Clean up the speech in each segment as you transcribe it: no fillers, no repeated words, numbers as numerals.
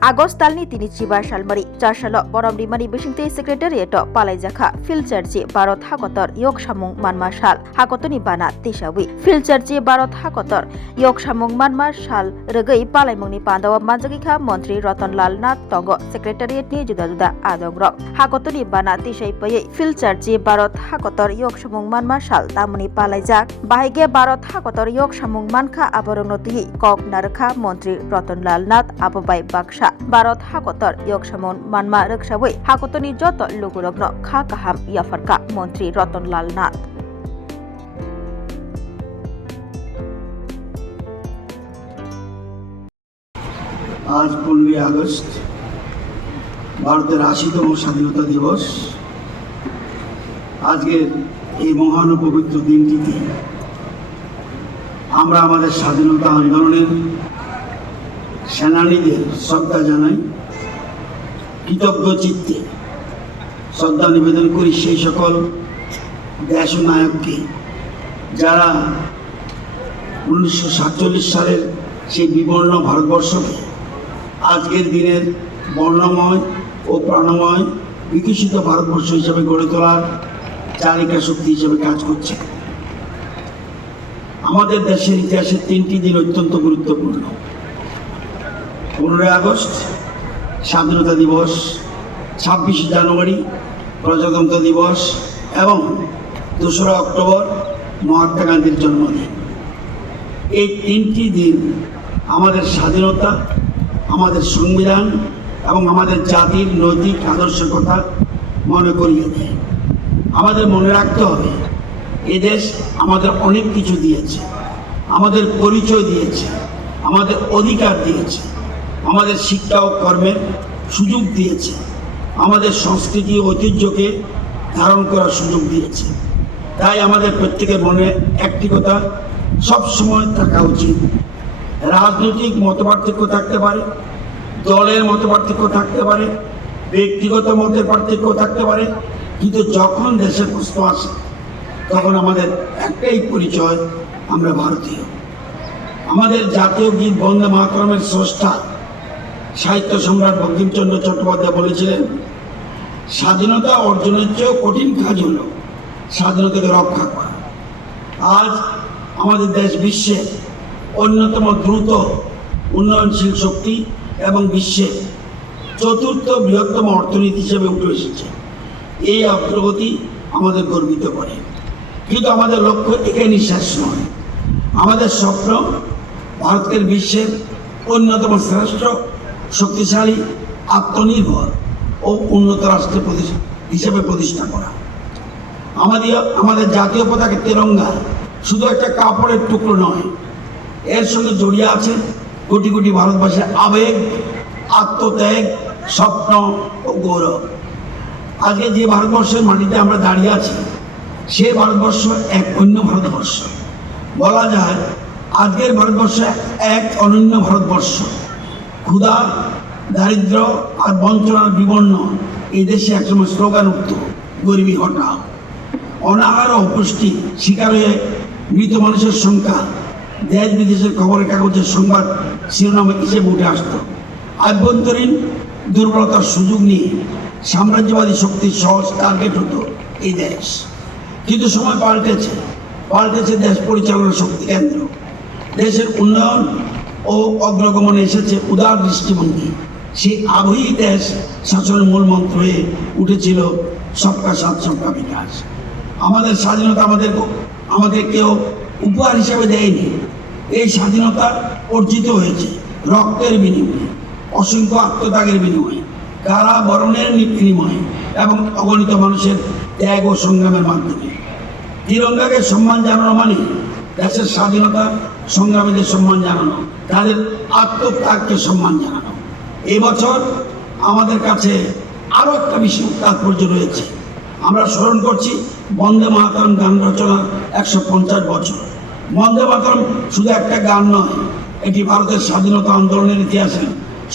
Agos talni tini chiba salmari charsalo boromri mani bisingte secretariat palaijaka filcharji barot hakotor yok samung manma sal hakotoni bana tisawi filcharji barot hakotor yok samung manma sal regai palaimungni pandawa manjagikha mantri Ratanlal Nath tongo secretariat ni juda juda adogrok hakotoni bana tisai paye filcharji barot hakotor yok samung manma sal tamuni palaijak bahige barot hakotor yok samung manka aborongoti kok narkha mantri Ratanlal Nath abobai baksa Barot hakotor yok samon manma ruksawi hakotoni joto lugurogno kha kaham yafarka mantri Ratanlal Nath आज 15 August ভারতের 80তম স্বাধীনতা দিবস। আজকের এই মহান ও পবিত্র দিনটিতে আমরা আমাদের স্বাধীনতা আন্দোলনের সেনানীদের শ্রদ্ধা জানাই, কৃতজ্ঞ চিত্তে শ্রদ্ধা নিবেদন করি সেই সকল দেশনায়ককে যারা 1947 সালের সেই বিবর্ণ ভারতবর্ষকে আজকের দিনের বর্ণময় ও প্রাণময় বিকশিত ভারতবর্ষ হিসেবে গড়ে তোলার চালিকা শক্তি হিসেবে কাজ করছে। আমাদের দেশের ইতিহাসে 3টি দিন অত্যন্ত গুরুত্বপূর্ণ: 15 আগস্ট স্বাধীনতা দিবস, 26 জানুয়ারি প্রজাতন্ত্র দিবস এবং 2রা অক্টোবর মহাত্মা গান্ধীর জন্মদিন। এই 3টি দিন আমাদের স্বাধীনতা, আমাদের সংবিধান এবং আমাদের জাতির নৈতিক আদর্শের কথা মনে করিয়ে দেয়। আমাদের মনে রাখতে হবে, এ দেশ আমাদের অনেক কিছু দিয়েছে, আমাদের পরিচয় দিয়েছে, আমাদের অধিকার দিয়েছে, আমাদের শিক্ষা ও কর্মের সুযোগ দিয়েছে, আমাদের সংস্কৃতি ও ঐতিহ্যকে ধারণ করার সুযোগ দিয়েছে। তাই আমাদের প্রত্যেকের মনে একটি কথা সবসময় থাকা উচিত: রাজনৈতিক মতপার্থক্য থাকতে পারে, দলের মতপার্থক্য থাকতে পারে, ব্যক্তিগত মতের পার্থক্য থাকতে পারে, কিন্তু যখন দেশের প্রশ্ন আসে তখন আমাদের একটাই পরিচয়, আমরা ভারতীয়। আমাদের জাতীয় গীত বন্দে মাতরমের স্রষ্টা সাহিত্য সম্রাট বঙ্কিমচন্দ্র চট্টোপাধ্যায় বলেছিলেন, স্বাধীনতা অর্জনের চেয়েও কঠিন কাজ হলো স্বাধীনতাকে রক্ষা করা। আজ আমাদের দেশ বিশ্বের অন্যতম দ্রুত উন্নয়নশীল শক্তি এবং বিশ্বের 4র্থ বৃহত্তম অর্থনীতি হিসেবে উঠে এসেছে। এই অগ্রগতি আমাদের গর্বিত করে, কিন্তু আমাদের লক্ষ্য এখানেই শেষ নয়। আমাদের স্বপ্ন ভারতকে বিশ্বের অন্যতম শ্রেষ্ঠ, শক্তিশালী, আত্মনির্ভর ও উন্নত রাষ্ট্র হিসেবে প্রতিষ্ঠা করা। আমাদের জাতীয় পতাকা তেরঙ্গা শুধু একটা কাপড়ের টুকরো নয়, এর সঙ্গে জড়িয়ে আছে কোটি কোটি ভারতবাসীর আবেগ, আত্মত্যাগ, স্বপ্ন ও গৌরব। আজকে যে ভারতবর্ষের মাটিতে আমরা দাঁড়িয়ে আছি, সে ভারতবর্ষ এক অন্য ভারতবর্ষ। বলা যায় আজকের ভারতবর্ষ এক অনন্য ভারতবর্ষ। ক্ষুধা, দারিদ্র আর বঞ্চনার বিবর্ণ এই দেশে একসময় স্লোগান উঠত, গরিবী হটাও। অনাহার ও অপুষ্টি শিকার হয়ে মৃত মানুষের সংখ্যা দেশ বিদেশের খবরের কাগজের সংবাদ শিরোনাম হিসেবে উঠে আসত। আভ্যন্তরীণ দুর্বলতার সুযোগ নিয়ে সাম্রাজ্যবাদী শক্তির সহজ টার্গেট হতো এই দেশ। কিন্তু সময় পাল্টেছে দেশ পরিচালনার শক্তি কেন্দ্র। দেশের উন্নয়ন ও অগ্রগমনে এসেছে উদার দৃষ্টিভঙ্গি। সেই আবহী দেশ শাসনের মূল মন্ত্র হয়ে উঠেছিল সবকা সাথ সবকা বিকাশ। আমাদের স্বাধীনতা আমাদের কেউ উপহার হিসেবে দেয়নি। এই স্বাধীনতা অর্জিত হয়েছে রক্তের বিনিময়ে, অসংখ্য আত্মত্যাগের বিনিময়ে, কারাবরণের বিনিময়ে এবং অগণিত মানুষের ত্যাগ ও সংগ্রামের মাধ্যমে। তিরঙ্গাকে সম্মান জানানো মানে দেশের স্বাধীনতা সংগ্রামীদের সম্মান জানানো, তাদের আত্মত্যাগকে সম্মান জানানো। এই বছর আমাদের কাছে আরও একটা বিশেষ তাৎপর্য রয়েছে। আমরা স্মরণ করছি বন্দে মাতরম গান রচনার 150 বছর। বন্দে মাতরম শুধু একটা গান নয়, এটি ভারতের স্বাধীনতা আন্দোলনের ইতিহাসের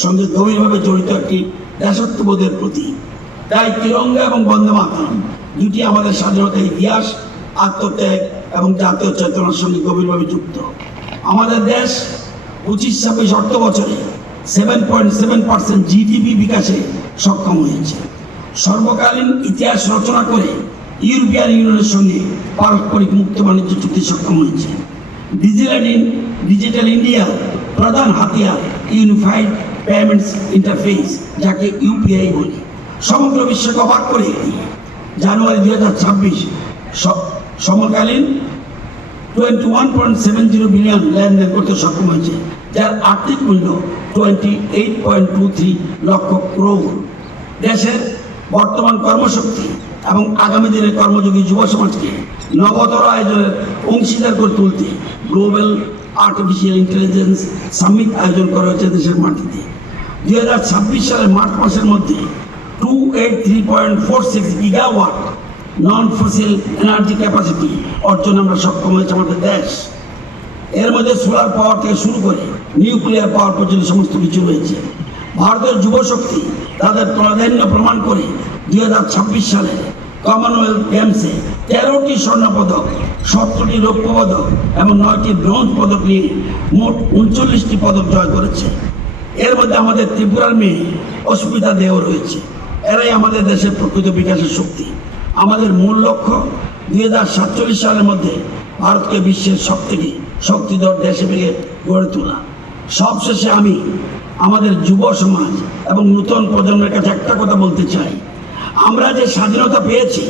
সঙ্গে গভীরভাবে জড়িত একটি দেশাত্মবোধের প্রতীক। তাই তিরঙ্গা এবং বন্দে মাতরম দুটি আমাদের স্বাধীনতার ইতিহাস, আত্মত্যাগ এবং জাতীয় চেতনার সঙ্গে গভীরভাবে যুক্ত। আমাদের দেশ 25-26 অর্থ বছরে 7.7% জিডিপি বিকাশে সক্ষম হয়েছে। সর্বকালীন ইতিহাস রচনা করে ইউরোপিয়ান ইউনিয়নের সঙ্গে পারস্পরিক মুক্ত বাণিজ্য চুক্তি সক্ষম হয়েছে। ডিজিটাল ইন্ডিয়া প্রধান হাতিয়ার ইউনিফাইড পেমেন্টস ইন্টারফেস, যাকে ইউপিআই বলি, সমগ্র বিশ্বকে অবাক করে জানুয়ারি 2026 সমকালীন 21.70 বিলিয়ন লেনদেন করতে সক্ষম হয়েছে, যার আর্থিক মূল্য 28.23 লক্ষ ক্রোড়। দেশের বর্তমান কর্মশক্তি এবং আগামী দিনের কর্মযোগী যুব সমাজকে নবতর আয়োজনের অংশীদার করে তুলতে গ্লোবাল আর্টিফিশিয়াল ইন্টেলিজেন্স সামিট আয়োজন করা হয়েছে দেশের মাটিতে। 2026 সালের মার্চ মাসের মধ্যে 283.46 গিগাওয়াট নন ফসিল এনার্জি ক্যাপাসিটি অর্জনে আমরা সক্ষম হয়েছে আমাদের দেশ। এর মধ্যে সোলার পাওয়ার থেকে শুরু করে নিউক্লিয়ার পাওয়ার পর্যন্ত সমস্ত কিছু রয়েছে। ভারতের যুবশক্তি তাদের প্রাধান্য প্রমাণ করে 2026 সালে কমনওয়েলথ গেমসে 13টি স্বর্ণপদক, 17টি রৌপ্য পদক এবং 9টি ব্রোঞ্জ পদক নিয়ে মোট 39টি পদক জয় করেছে। এর মধ্যে আমাদের ত্রিপুরার মেয়ে অস্মিতা দেও রয়েছে। এরাই আমাদের দেশের প্রকৃত বিকাশের শক্তি। আমাদের মূল লক্ষ্য 2047 সালের মধ্যে ভারতকে বিশ্বের সবথেকে শক্তিধর দেশ হিসেবে গড়ে তোলা। সবশেষে আমি আমাদের যুব সমাজ এবং নূতন প্রজন্মের কাছে একটা কথা বলতে চাই, আমরা যে স্বাধীনতা পেয়েছি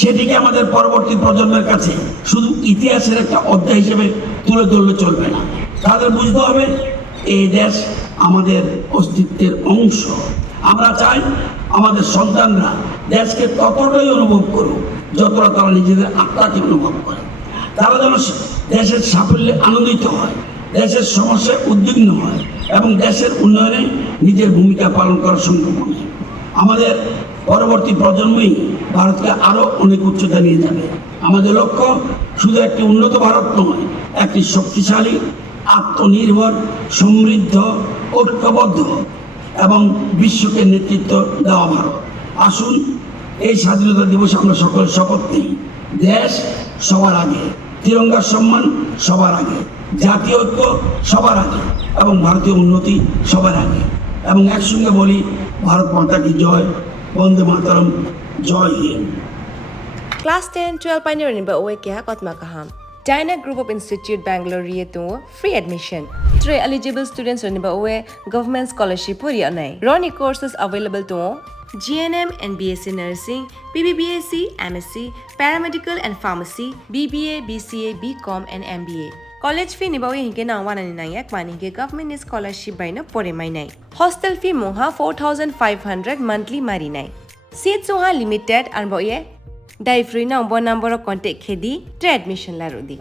সেটিকে আমাদের পরবর্তী প্রজন্মের কাছে শুধু ইতিহাসের একটা অধ্যায় হিসেবে তুলে ধরলে চলবে না। তাদের বুঝতে হবে এই দেশ আমাদের অস্তিত্বের অংশ। আমরা চাই আমাদের সন্তানরা দেশকে ততটাই অনুভব করুক যতটা তারা নিজেদের আত্মাকে অনুভব করে। তারা যেন দেশের সাফল্যে আনন্দিত হয়, দেশের সমস্যায় উদ্বিগ্ন হয় এবং দেশের উন্নয়নে নিজের ভূমিকা পালন করার সংকল্প নেয়। আমাদের পরবর্তী প্রজন্মই ভারতকে আরও অনেক উচ্চতা নিয়ে যাবে। আমাদের লক্ষ্য শুধু একটি উন্নত ভারত নয়, একটি শক্তিশালী, আত্মনির্ভর, সমৃদ্ধ, ঐক্যবদ্ধ এবং বিশ্বকে নেতৃত্ব দেওয়া ভারত। আসুন এই স্বাধীনতা দিবসে আমরা সকলে শপথ নিই, দেশ সবার আগে, তিরঙ্গার সম্মান সবার আগে, জাতীয় ঐক্য সবার আগে এবং ভারতীয় উন্নতি সবার আগে। এবং একসঙ্গে বলি, ভারত মাতা কি জয়, বন্দে মাতরম, জয় Hind. Class 10-12 pioneering ba oe kya kotma kaham. Dyna Group of Institute Bangalore to free admission. 3 eligible students on ba oe government scholarship puri anai. Roni courses available to GNM and BSc Nursing, BBBSc, MSc, Paramedical and Pharmacy, BBA, BCA, BCom and MBA. College fee ni ba oe hinke na 199 mani ke government scholarship by na pore mai nai. Hostel fee moha 4500 monthly mari nai. Seats oha limited and ba oe Dai free na number contact khedi admission la rodi.